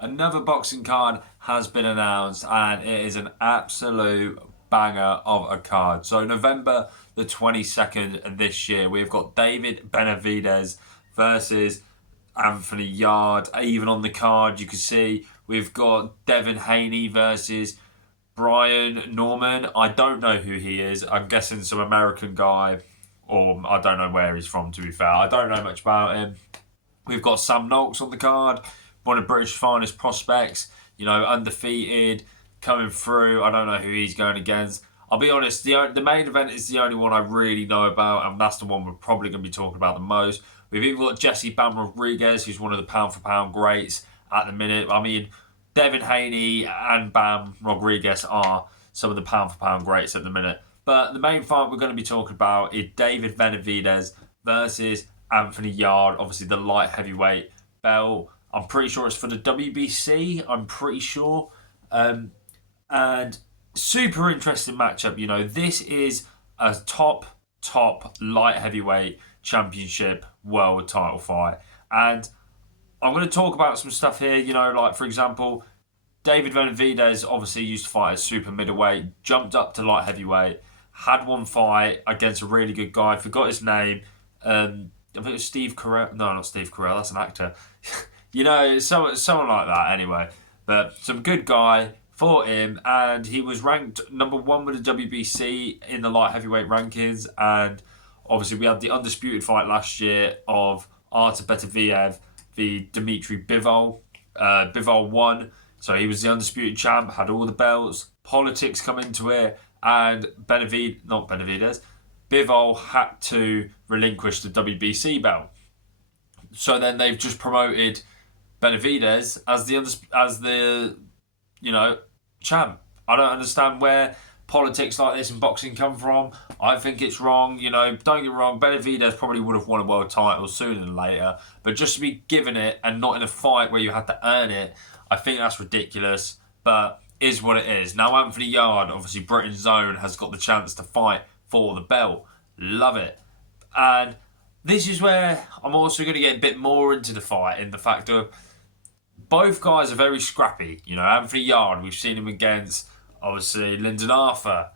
Another boxing card has been announced, and it is an absolute banger of a card. So, November the 22nd this year, we've got David Benavidez versus Anthony Yard. Even on the card, you can see we've got Devin Haney versus Brian Norman. I don't know who he is. I'm guessing some American guy, or I don't know where he's from, to be fair. I don't know much about him. We've got Sam Noakes on the card, one of British finest prospects, undefeated, coming through. I don't know who he's going against. I'll be honest, the main event is the only one I really know about, and that's the one we're probably going to be talking about the most. We've even got Jesse Bam Rodriguez, who's one of the pound-for-pound greats at the minute. I mean, Devin Haney and Bam Rodriguez are some of the pound-for-pound greats at the minute. But the main fight we're going to be talking about is David Benavidez versus Anthony Yard, obviously the light heavyweight belt. I'm pretty sure it's for the WBC. I'm pretty sure. And super interesting matchup. This is a top light heavyweight championship world title fight. And I'm going to talk about some stuff here. Like, for example, David Benavidez obviously used to fight at super middleweight, jumped up to light heavyweight, had one fight against a really good guy. Forgot his name. I think it was Steve Carell. No, not Steve Carell. That's an actor. Someone like that. Anyway, but some good guy fought him, and he was ranked number one with the WBC in the light heavyweight rankings. And obviously, we had the undisputed fight last year of Artur Beterbiev v Dmitry Bivol. Bivol won, so he was the undisputed champ. Had all the belts. Politics come into it, and Benavidez. Bivol had to relinquish the WBC belt. So then they've just promoted Benavidez as the champ. I don't understand where politics like this in boxing come from. I think it's wrong. Don't get me wrong, Benavidez probably would have won a world title sooner than later. But just to be given it and not in a fight where you had to earn it, I think that's ridiculous. But is what it is. Now Anthony Yard, obviously Britain's own, has got the chance to fight for the belt. Love it. And this is where I'm also going to get a bit more into the fight, in the fact of both guys are very scrappy. Anthony Yard, we've seen him against, obviously, Lyndon Arthur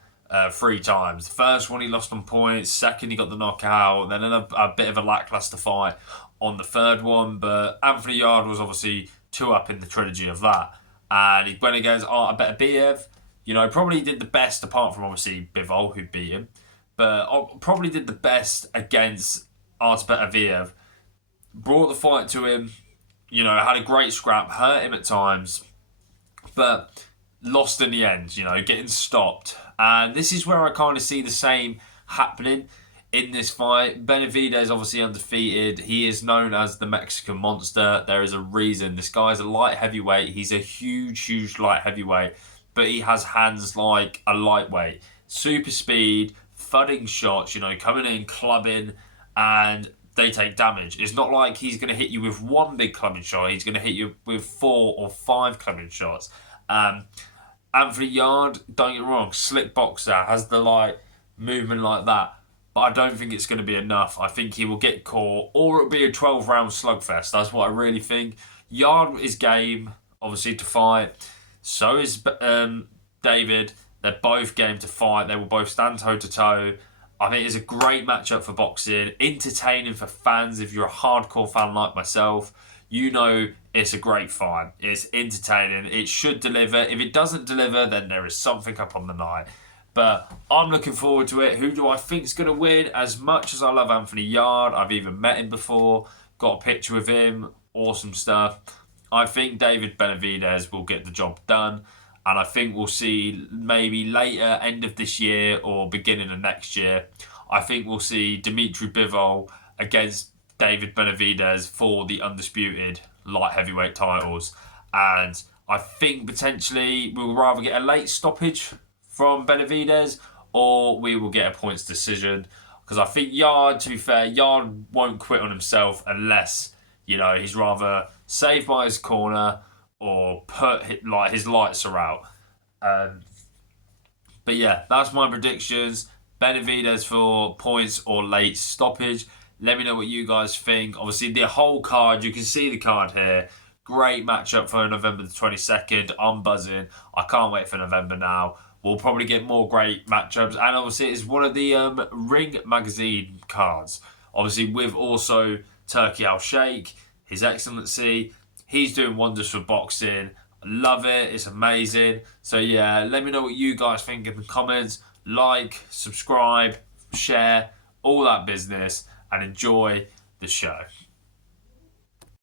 3 times. The first one he lost on points, second he got the knockout, then a bit of a lackluster fight on the third one. But Anthony Yard was obviously 2 up in the trilogy of that. And he went against Artur Beterbiev. Probably did the best, apart from obviously Bivol, who beat him. But probably did the best against Artur Beterbiev. Brought the fight to him. Had a great scrap, hurt him at times. But lost in the end, getting stopped. And this is where I kind of see the same happening in this fight. Benavidez obviously undefeated. He is known as the Mexican Monster. There is a reason. This guy's a light heavyweight. He's a huge light heavyweight. But he has hands like a lightweight. Super speed, thudding shots, coming in, clubbing, and they take damage. It's not like he's going to hit you with one big clubbing shot. He's going to hit you with 4 or 5 clubbing shots. Anthony Yard, don't get me wrong, slick boxer, has the movement like that. But I don't think it's going to be enough. I think he will get caught, or it'll be a 12-round slugfest. That's what I really think. Yard is game, obviously, to fight. So is David. They're both game to fight. They will both stand toe-to-toe. I think it's a great matchup for boxing. Entertaining for fans. If you're a hardcore fan like myself, it's a great fight. It's entertaining. It should deliver. If it doesn't deliver, then there is something up on the night. But I'm looking forward to it. Who do I think is going to win? As much as I love Anthony Yard, I've even met him before, got a picture with him, awesome stuff. I think David Benavidez will get the job done. And I think we'll see maybe later, end of this year or beginning of next year, I think we'll see Dmitry Bivol against David Benavidez for the undisputed light heavyweight titles. And I think potentially we'll rather get a late stoppage from Benavidez, or we will get a points decision. Because I think Yard, to be fair, Yard won't quit on himself unless, he's rather saved by his corner or put his lights are out. But yeah, that's my predictions. Benavidez for points or late stoppage. Let me know what you guys think. Obviously, the whole card, you can see the card here. Great matchup for November the 22nd. I'm buzzing. I can't wait for November now. We'll probably get more great matchups. And obviously, it's one of the Ring magazine cards. Obviously, with also Turkey Al Sheikh, His Excellency. He's doing wonders for boxing. Love it. It's amazing. So, yeah, let me know what you guys think in the comments. Like, subscribe, share, all that business, and enjoy the show.